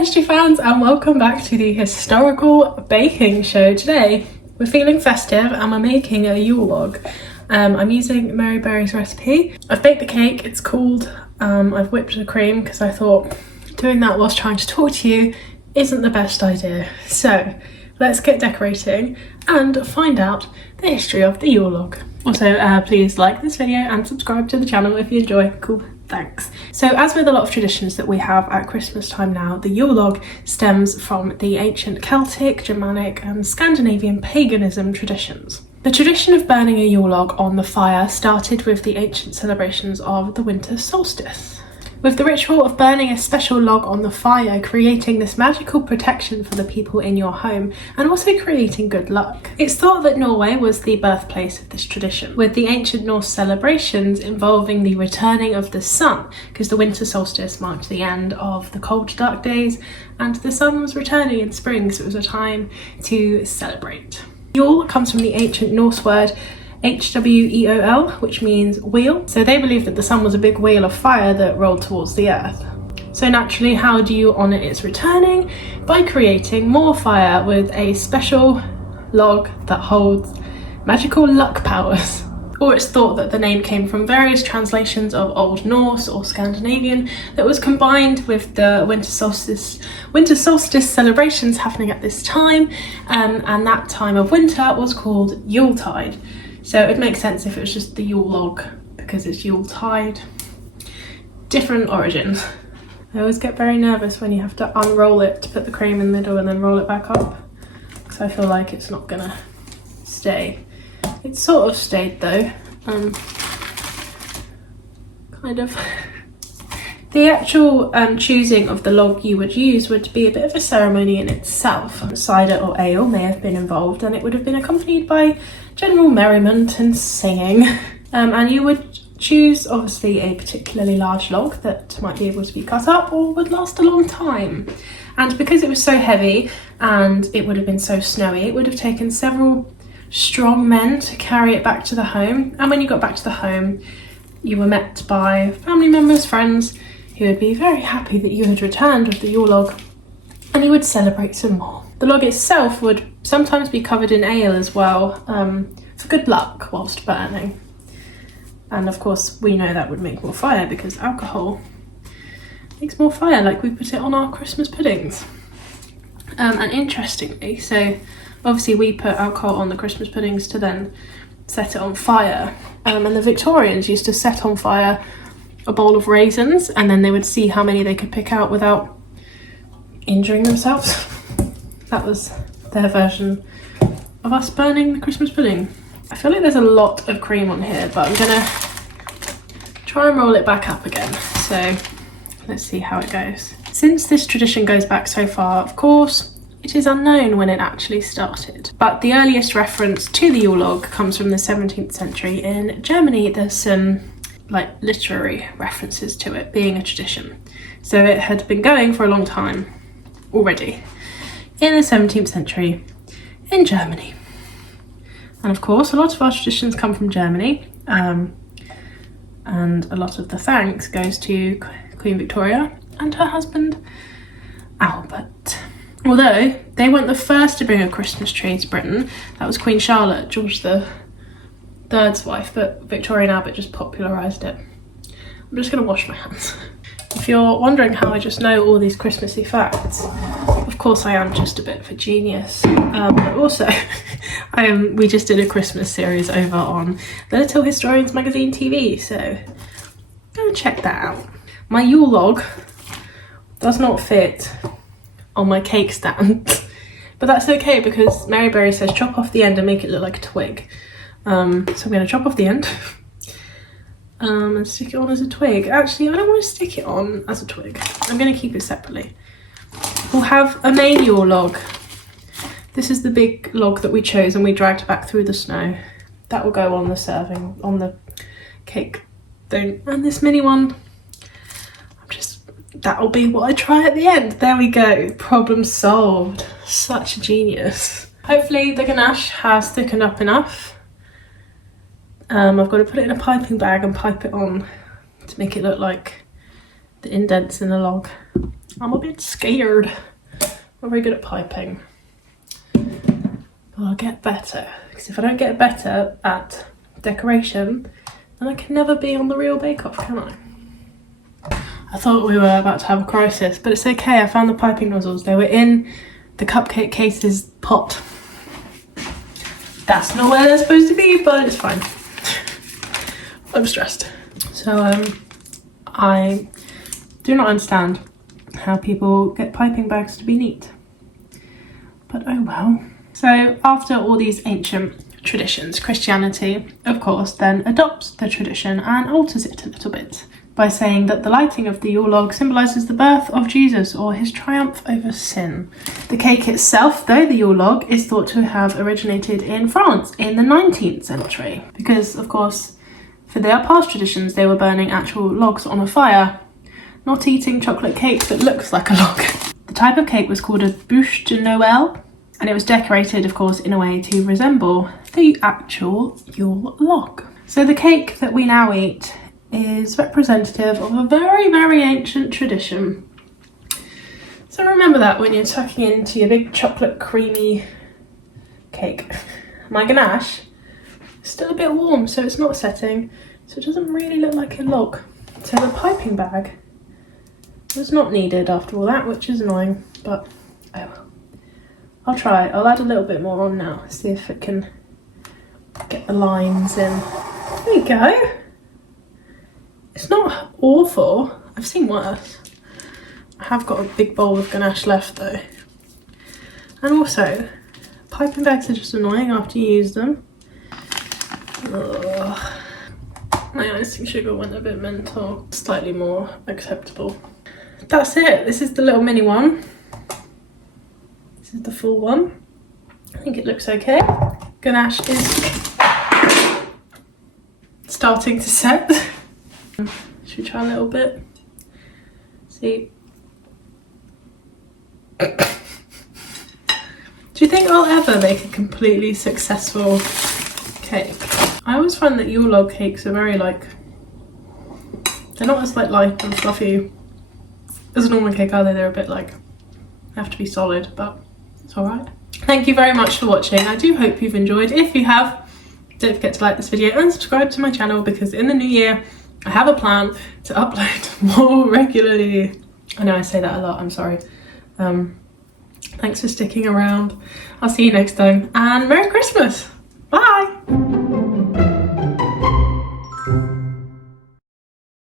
history fans, and welcome back to the historical baking show. Today we're feeling festive and we're making a Yule log. I'm using Mary Berry's recipe. I've baked the cake, it's cooled. I've whipped the cream because I thought doing that whilst trying to talk to you isn't the best idea. So let's get decorating and find out the history of the Yule log. Also, please like this video and subscribe to the channel if you enjoy. Cool, thanks. So as with a lot of traditions that we have at Christmas time now, the Yule log stems from the ancient Celtic, Germanic and Scandinavian paganism traditions. The tradition of burning a Yule log on the fire started with the ancient celebrations of the winter solstice, with the ritual of burning a special log on the fire creating this magical protection for the people in your home and also creating good luck. It's thought that Norway was the birthplace of this tradition, with the ancient Norse celebrations involving the returning of the sun, because the winter solstice marked the end of the cold dark days and the sun was returning in spring, so it was a time to celebrate. Yule comes from the ancient Norse word Hweol, which means wheel. So they believed that the sun was a big wheel of fire that rolled towards the earth. So naturally, how do you honour its returning? By creating more fire with a special log that holds magical luck powers. Or it's thought that the name came from various translations of Old Norse or Scandinavian that was combined with the winter solstice celebrations happening at this time, and that time of winter was called Yuletide. So it makes sense if it was just the Yule log because it's Yuletide. Different origins. I always get very nervous when you have to unroll it to put the cream in the middle and then roll it back up, because I feel like it's not gonna stay. It sort of stayed though. Kind of. The actual choosing of the log you would use would be a bit of a ceremony in itself. Cider or ale may have been involved, and it would have been accompanied by general merriment and singing. And you would choose obviously a particularly large log that might be able to be cut up or would last a long time. And because it was so heavy and it would have been so snowy, it would have taken several strong men to carry it back to the home. And when you got back to the home, you were met by family members, friends, who would be very happy that you had returned with the Yule log, and you would celebrate some more. The log itself would sometimes be covered in ale as well, for good luck whilst burning. And of course we know that would make more fire because alcohol makes more fire, like we put it on our Christmas puddings. And interestingly, so obviously we put alcohol on the Christmas puddings to then set it on fire, and the Victorians used to set on fire a bowl of raisins and then they would see how many they could pick out without injuring themselves. That was their version of us burning the Christmas pudding. I feel like there's a lot of cream on here, but I'm gonna try and roll it back up again. So let's see how it goes. Since this tradition goes back so far, of course, it is unknown when it actually started, but the earliest reference to the Yule log comes from the 17th century in Germany. There's some literary references to it being a tradition. So it had been going for a long time already in the 17th century in Germany. And of course, a lot of our traditions come from Germany, and a lot of the thanks goes to Queen Victoria and her husband Albert. Although they weren't the first to bring a Christmas tree to Britain, that was Queen Charlotte, George III's wife, but Victoria and Albert just popularised it. I'm just going to wash my hands. If you're wondering how I just know all these Christmassy facts, of course I am just a bit of a genius. But also, we just did a Christmas series over on the Little Historians Magazine TV, so go and check that out. My Yule log does not fit on my cake stand, but that's okay because Mary Berry says chop off the end and make it look like a twig. So I'm going to chop off the end and stick it on as a twig. Actually, I don't want to stick it on as a twig. I'm going to keep it separately. We'll have a main Yule log. This is the big log that we chose and we dragged back through the snow. That will go on the serving, on the cake thing. And this mini one, that'll be what I try at the end. There we go. Problem solved. Such a genius. Hopefully the ganache has thickened up enough. I've got to put it in a piping bag and pipe it on to make it look like the indents in the log. I'm a bit scared. I'm not very good at piping. But I'll get better, because if I don't get better at decoration, then I can never be on the real Bake Off, can I? I thought we were about to have a crisis, but it's okay. I found the piping nozzles. They were in the cupcake case's pot. That's not where they're supposed to be, but it's fine. I'm stressed. So I do not understand how people get piping bags to be neat, but oh well. So after all these ancient traditions, Christianity, of course, then adopts the tradition and alters it a little bit by saying that the lighting of the Yule log symbolises the birth of Jesus, or his triumph over sin. The cake itself, though, the Yule log, is thought to have originated in France in the 19th century, because, of course, for their past traditions, they were burning actual logs on a fire, not eating chocolate cake that looks like a log. The type of cake was called a bûche de Noël, and it was decorated, of course, in a way to resemble the actual Yule log. So the cake that we now eat is representative of a very, very ancient tradition. So remember that when you're tucking into your big chocolate creamy cake. My ganache is still a bit warm, so it's not setting, so it doesn't really look like a log. So the piping bag was not needed after all that, which is annoying, but oh well. I'll try. I'll add a little bit more on now, see if it can get the lines in. There you go. It's not awful. I've seen worse. I have got a big bowl of ganache left though. And also, piping bags are just annoying after you use them. Ugh. My icing sugar went a bit mental. Slightly more acceptable. That's it. This is the little mini one. This is the full one. I think it looks okay. Ganache is starting to set. Should we try a little bit? See. Do you think I'll ever make a completely successful cake? I always find that Yule log cakes are very they're not as light and fluffy as a normal cake, are they? They're a bit they have to be solid, but it's alright. Thank you very much for watching. I do hope you've enjoyed. If you have, don't forget to like this video and subscribe to my channel, because in the new year I have a plan to upload more regularly. I know I say that a lot, I'm sorry. Thanks for sticking around. I'll see you next time, and Merry Christmas. Bye.